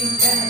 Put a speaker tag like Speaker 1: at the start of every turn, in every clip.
Speaker 1: Amen.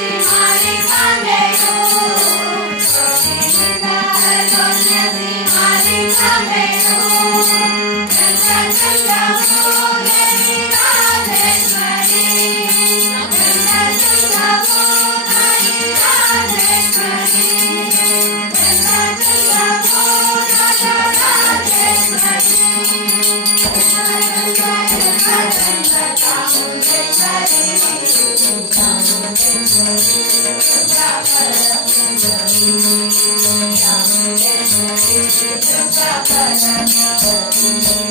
Speaker 1: Thank you.